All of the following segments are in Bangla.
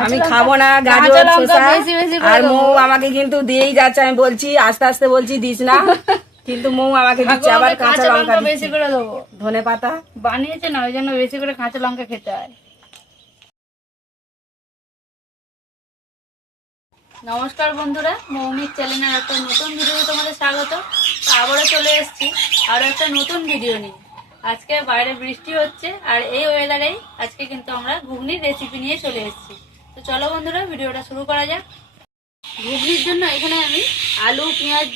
আমি খাব না গাজর আর মৌ আমাকে কিন্তু দিয়েই যাচ্ছে আমি বলছি আস্তে আস্তে বলছি দিস না। কিন্তু মৌ আমাকে দিচ্ছে আবার কাঁচা লঙ্কা বেশি করে দেবো। ধনে পাতা। বানিয়েছে না ওই জন্য বেশি করে কাঁচা লঙ্কা খেতে হয়। নমস্কার বন্ধুরা মৌমিক চ্যানেলের একটা নতুন ভিডিও তোমাদের স্বাগত। আবারও চলে এসেছি আরও একটা নতুন ভিডিও নিয়ে। আজকে বাইরে বৃষ্টি হচ্ছে আর এই ওয়েদারেই আজকে কিন্তু আমরা ঘুগনির রেসিপি নিয়ে চলে এসেছি। তো চলো বন্ধুরা, ভিডিওটা শুরু করা যাক। ঘুগনির জন্য এখানে আমি আলু, পেঁয়াজ,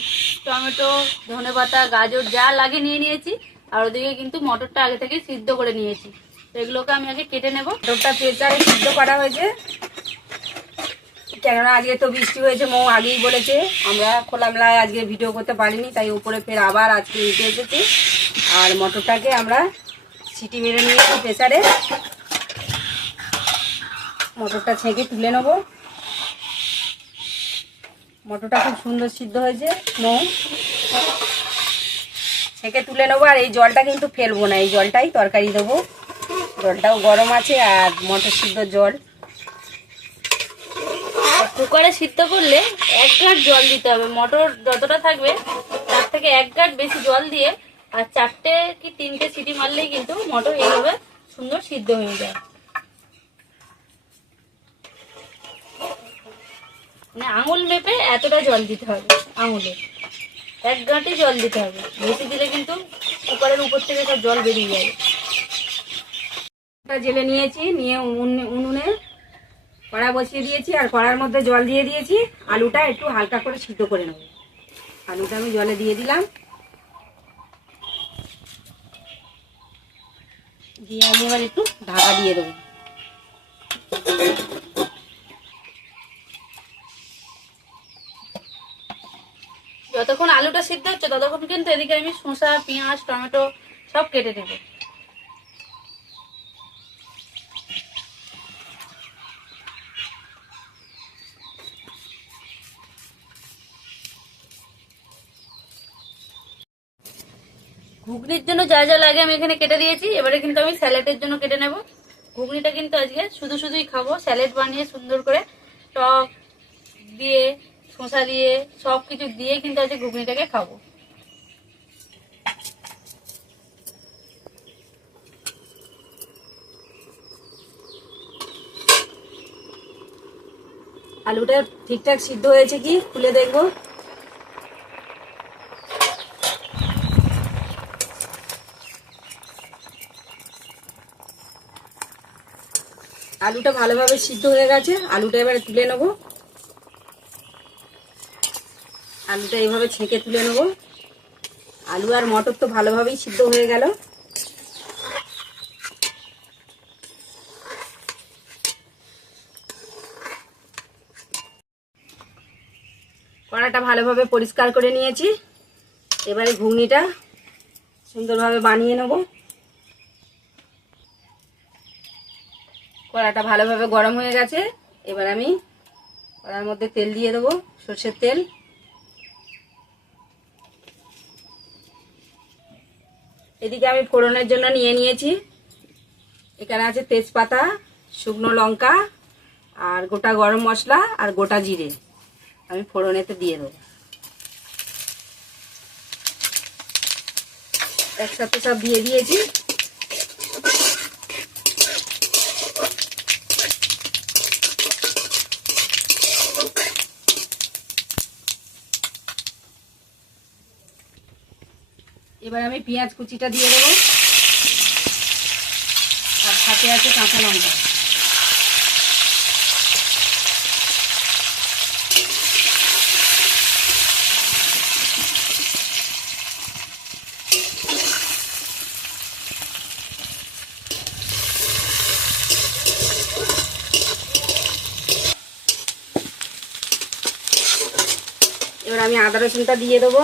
টমেটো ধনেপাতা গাজর যা লাগে নিয়ে নিয়েছি। আর ওদিকে কিন্তু মটরটা আগে থেকে সিদ্ধ করে নিয়েছি। তো এগুলোকে আমি আগে কেটে নেব। মটরটা প্রেসারে সিদ্ধ করা হয়েছে। কেননা আজকে তো বৃষ্টি হয়েছে, মৌ আগেই বলেছে। আমরা খোলামেলায় আজকে ভিডিও করতে পারিনি, তাই উপরে ফের আবার আজকে উঠে এসেছি। আর মটরটাকে আমরা সিটি মেরে নিয়েছি প্রেসারে। মটরটা ছেঁকে তুলে নেব। মটরটা খুব সুন্দর সিদ্ধ হয়েছে। মৌ ছেঁকে তুলে নেব, আর এই জলটা কিন্তু ফেলব না, এই জলটাই তরকারি দেবো। জলটাও গরম আছে আর মটর সিদ্ধ জল। কুকারে সিদ্ধ করলে এক গাঁট জল দিতে হবে। মটর যতটা থাকবে, তার থেকে এক গাঁট বেশি জল দিয়ে আর চারটে কি তিনটে সিটি মারলেই কিন্তু মটর এইভাবে সুন্দর সিদ্ধ হয়ে যায়। মানে আঙুল মেপে এতটা জল দিতে হবে আঙুলে এক গাঁটে জল দিতে হবে। বেশি দিলে কিন্তু কুকারের উপর থেকে সব জল বেরিয়ে যাবে জেলে নিয়েছি, নিয়ে উনুনে- কড়া বসিয়ে দিয়েছি, আর কড়ার মধ্যে জল দিয়ে দিয়েছি। আলুটা একটু হালকা করে সিদ্ধ করে নেব। আলুটা আমি জলে দিয়ে দিলাম। দিয়ে আমি এবার একটু ঢাকা দিয়ে দেবো। যতক্ষণ আলুটা সিদ্ধ হচ্ছে, ততক্ষণ কিন্তু এদিকে আমি শসা, পেঁয়াজ, টমেটো সব কেটে নেব। ঘুগনির জন্য যা যা লাগে আমি এখানে কেটে দিয়েছি, এবারে কিন্তু আমি স্যালাডের জন্য কেটে নেব। ঘুগনিটা কিন্তু আজকে শুধু শুধুই খাব, স্যালাড বানিয়ে সুন্দর করে টক দিয়ে শসা দিয়ে সব কিছু দিয়ে কিন্তু আজকে ঘুগনিটাকে খাব। আলুটা ঠিকঠাক সিদ্ধ হয়েছে কি? খুলে দেখব। আলুটা ভালোভাবে সিদ্ধ হয়ে গেছে। আলুটা এবারে তুলে নেব। আলুটা এইভাবে ছেঁকে তুলে নেব। আলু আর মটর তো ভালোভাবেই সিদ্ধ হয়ে গেল। কড়াটা ভালোভাবে পরিষ্কার করে নিয়েছি। এবারে ঘুগনিটা সুন্দরভাবে বানিয়ে নেব। কড়াটা ভালোভাবে গরম হয়ে গেছে। এবার আমি কড়ার মধ্যে তেল দিয়ে দেবো, সর্ষের তেল। এদিকে আমি ফোড়নের জন্য নিয়ে নিয়েছি। এখানে আছে তেজপাতা, শুকনো লঙ্কা, আর গোটা গরম মশলা আর গোটা জিরে। আমি ফোড়নেতে দিয়ে দেবো। একসাথে সব দিয়ে দিয়েছি। এবার আমি পেঁয়াজ কুচিটা দিয়ে দেবো। আর সাথে আছে কাঁচা লঙ্কা। এবার আমি আদা রসুনটা দিয়ে দেবো।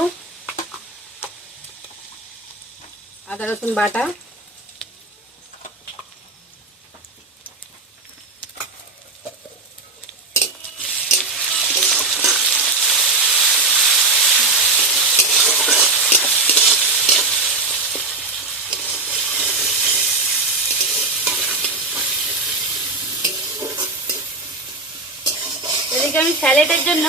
আদা, রসুন বাটা। এদিকে আমি স্যালেডের জন্য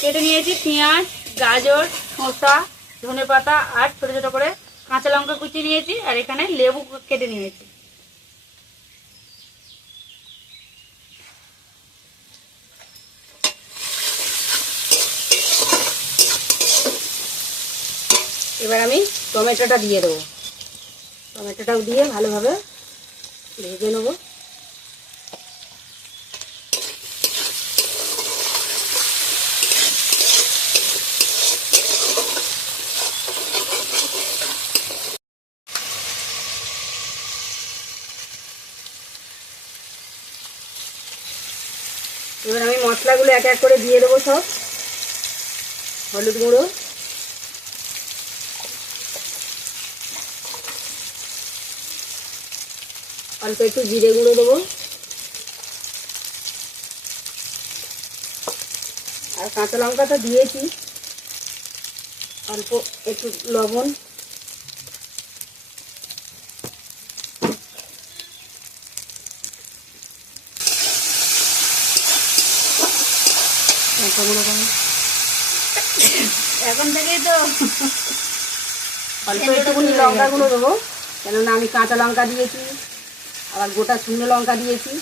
কেটে নিয়েছি পেঁয়াজ, গাজর, শসা ধনে পাতা আর ছোটো ছোটো করে কাঁচা লঙ্কা কুচি নিয়েছি আর এখানে লেবু কেটে নিয়েছি। এবার আমি টমেটোটা দিয়ে দেবো। টমেটোটাও দিয়ে ভালোভাবে ভেজে নেব। এবার আমি মশলাগুলো এক এক করে দিয়ে দেবো সব। হলুদ গুঁড়ো। অল্প একটু জিরে গুঁড়ো দেবো। আর কাঁচা লঙ্কা তো দিয়েছি। অল্প একটু লবণ। লঙ্কা গুঁড়ো এখন থেকেই তো অল্প একটুখানি লঙ্কা গুঁড়ো দেবো। কেননা আমি কাঁচা লঙ্কা দিয়েছি আবার গোটা শুকনো লঙ্কা দিয়েছি।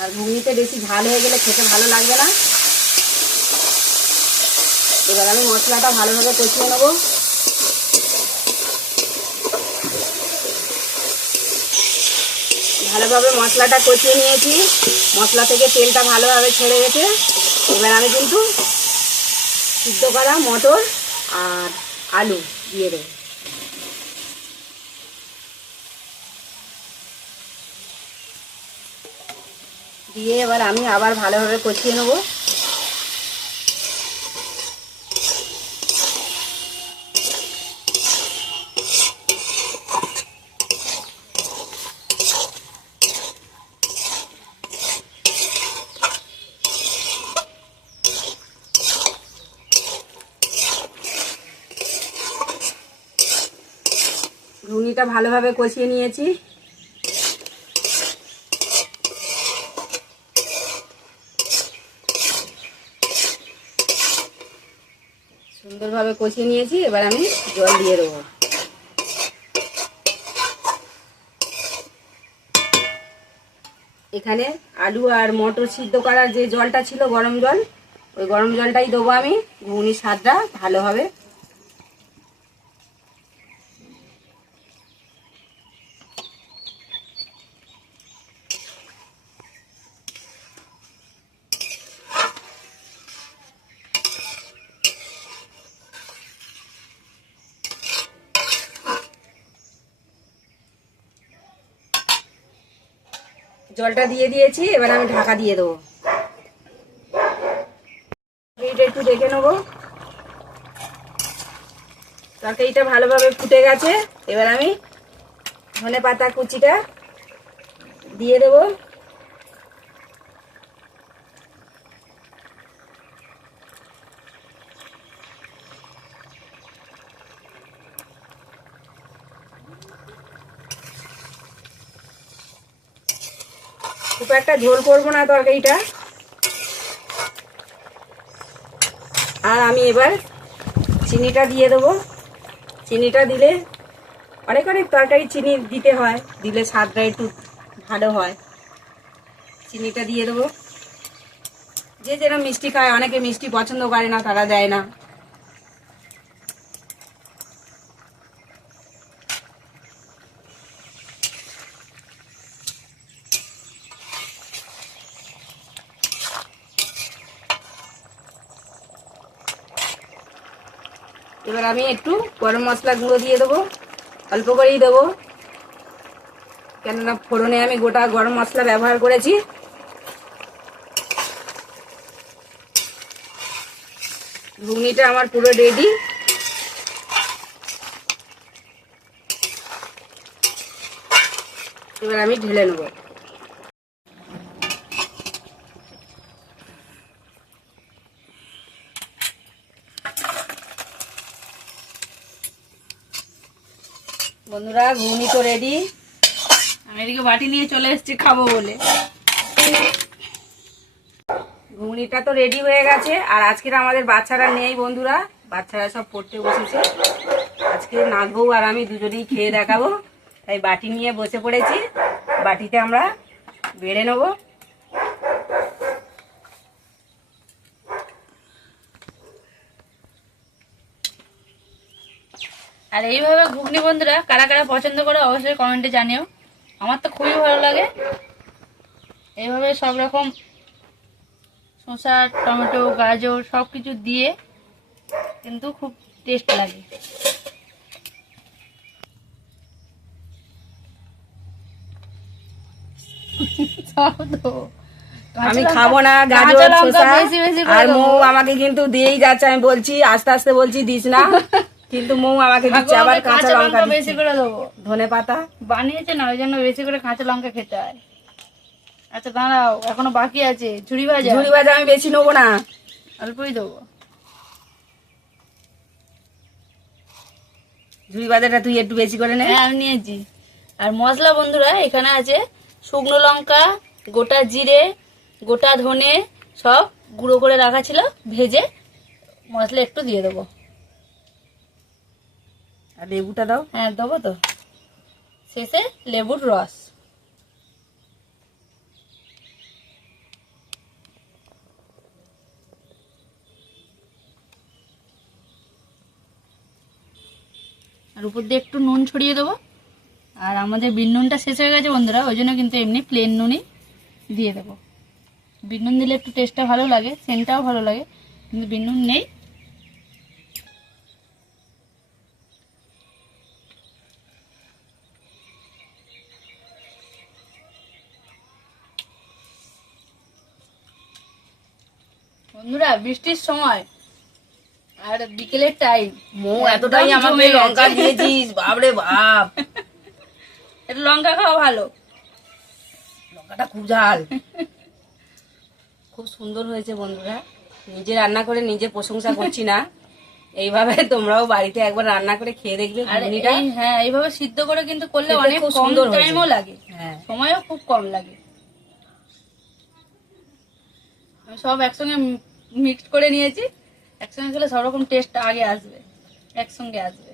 আর ঘুগনিতে বেশি ঝাল হয়ে গেলে খেতে ভালো লাগবে না। এবার আমি মশলাটা ভালোভাবে কষিয়ে নেব। ভালোভাবে মশলাটা কষিয়ে নিয়েছি। মশলা থেকে তেলটা ভালোভাবে ছেড়ে গেছে। এবার আমি কিন্তু সিদ্ধ করা মটর আর আলু দিয়ে দেবো। দিয়ে এবার আমি আবার ভালোভাবে কচিয়ে নেব। ঘুগনিটা ভালোভাবে কষিয়ে নিয়েছি। সুন্দরভাবে কষিয়ে নিয়েছি, এবার আমি জল দিয়ে দেবো। এখানে আলু আর মটর সিদ্ধ করার যে জলটা ছিল, গরম জল, ওই গরম জলটাই দেবো আমি। ঘুগনির স্বাদটা ভালো হবে জলটা দিয়ে দিয়েছি, এবার আমি ঢাকা দিয়ে দেবো। একটু দেখে নেব। তরকারিটা ভালোভাবে ফুটে গেছে, এবার আমি ধনে পাতা কুচিটা দিয়ে দেবো। খুব একটা ঝোল করব না তরকারিটা। আর আমি এবার চিনিটা দিয়ে দেবো। চিনিটা দিলে অনেক অনেক তরকারি চিনি দিতে হয়, দিলে স্বাদটা একটু ভালো হয়। চিনিটা দিয়ে দেবো। যে যেরকম মিষ্টি খায়, অনেকে মিষ্টি পছন্দ করে না, তারা দেয় না। আমি একটু গরম মশলা গুঁড়ো দিয়ে দেবো, অল্প করেই দেবো। কেননা ফোড়নে আমি গোটা গরম মশলা ব্যবহার করেছি। ঘুগনিটা আমার পুরো রেডি এবার আমি ঢেলে নেব। বন্ধুরা, ঘুগনি তো রেডি আমি এদিকে বাটি নিয়ে চলে এসেছি, খাব বলে। ঘুগনিটা তো রেডি হয়ে গেছে, আর আজকের আমাদের বাচ্চারা নেই বন্ধুরা। বাচ্চারা সব পড়তে বসেছে। আজকে নাথ বউ আর আমি দুজনেই খেয়ে দেখাবো। তাই বাটি নিয়ে বসে পড়েছি। বাটিতে আমরা বেড়ে নেব। আর এইভাবে ঘুগনি বন্ধুরা কারা কারা পছন্দ করে অবশ্যই কমেন্টে জানিও। আমার তো খুবই ভালো লাগে। এইভাবে সব রকম শসা টমেটো গাজর সব কিছু দিয়ে কিন্তু খুব টেস্ট লাগে। আমি খাব না গাজর শসা। আর মৌ আমাকে কিন্তু দিয়েই যাচ্ছে আমি বলছি আস্তে আস্তে বলছি দিস না। কিন্তু মৌ আমাকে দিচ্ছে আবার কাঁচা লঙ্কা বেশি করে দেবো। ধনে পাতা। বানিয়েছে না ওই জন্য বেশি করে কাঁচা লঙ্কা খেতে হয়। আচ্ছা দাঁড়াও এখনও বাকি আছে ঝুড়ি ভাজা? ঝুড়ি ভাজা আমি বেশি নেব না। অল্পই দেবো। ঝুড়ি ভাজাটা তুই একটু বেশি করে নে। হ্যাঁ আমি নিয়েছি। আর মশলা বন্ধুরা এখানে আছে শুকনো লঙ্কা গোটা জিরে গোটা ধনে সব গুঁড়ো করে রাখা ছিল ভেজে মশলা একটু দিয়ে দেবো। আর লেবুটা দাও। হ্যাঁ দেবো তো। শেষে লেবুর রস। আর উপর দিয়ে একটু নুন ছড়িয়ে দেবো। আর আমাদের বিন নুনটা শেষ হয়ে গেছে বন্ধুরা, ওই জন্য কিন্তু এমনি প্লেন নুনই দিয়ে দেবো। বিন নুন দিলে একটু টেস্টটা ভালো লাগে সেন্টটাও ভালো লাগে, কিন্তু বিন নুন নেই। বন্ধুরা বৃষ্টির সময় আর বিকেলের টাইম মৌ এতটাই আমাকে লঙ্কা দিয়েছিস বাপরে বাপ। একটু লঙ্কা খাওয়া ভালো। লঙ্কাটা খুব ঝাল। খুব সুন্দর হয়েছে বন্ধুরা। নিজে রান্না করে নিজে প্রশংসা করছি না। এইভাবে তোমরাও বাড়িতে একবার রান্না করে খেয়ে দেখবে ঘুগনিটা। হ্যাঁ এইভাবে সিদ্ধ করে কিন্তু করলে অনেক কম সুন্দর টাইমও লাগে। হ্যাঁ। সময়ও খুব কম লাগে। আমি সব একসঙ্গে মিক্স করে নিয়েছি। একসঙ্গে খেলে সব রকম টেস্ট আগে আসবে। একসঙ্গে আসবে।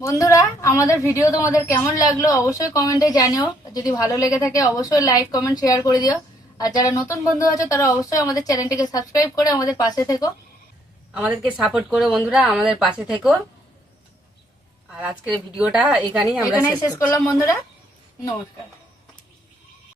বন্ধুরা আমাদের ভিডিও তোমাদের কেমন লাগল অবশ্যই কমেন্টে জানিও। যদি ভালো লেগে থাকে অবশ্যই লাইক কমেন্ট শেয়ার করে দিও। আর যারা নতুন বন্ধু আছে তারা অবশ্যই আমাদের চ্যানেলটিকে সাবস্ক্রাইব করে আমাদের পাশে থেকো। আমাদেরকে সাপোর্ট করো বন্ধুরা আমাদের পাশে থেকো। আর আজকের ভিডিওটা এখানেই আমরা শেষ করলাম বন্ধুরা। নমস্কার।